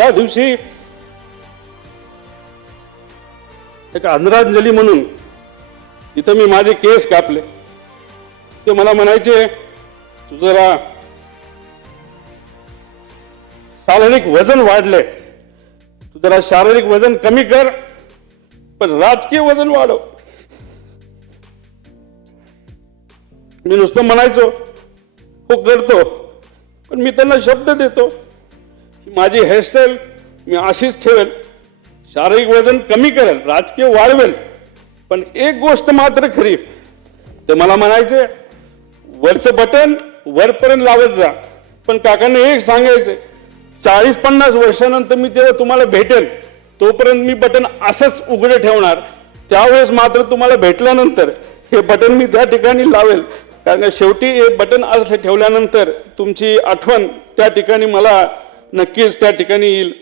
त्या दिवशी एक आदरांजली म्हणून इथं मी माझे केस कापले. ते मला म्हणायचे तू जरा शारीरिक वजन वाढले, तू जरा शारीरिक वजन कमी कर पण राजकीय वजन वाढव. मी नुसतं म्हणायचो हो करतो, पण मी त्यांना शब्द देतो की माझी हेअरस्टाईल मी अशीच ठेवेल, शारीरिक वजन कमी करेल, राजकीय वाढवेल. पण एक गोष्ट मात्र खरी, ते मला म्हणायचे वरचं बटन वरपर्यंत लावत जा, पण काकांना एक सांगायचे 40-50 वर्षानंतर मी तेव्हा तुम्हाला भेटेल तोपर्यंत मी बटन असंच उघडे ठेवणार, त्यावेळेस मात्र तुम्हाला भेटल्यानंतर हे बटन मी त्या ठिकाणी लावेल. कारण शेवटी हे बटन असं ठेवल्यानंतर तुमची आठवण त्या ठिकाणी मला नक्कीच त्या ठिकाणी येईल.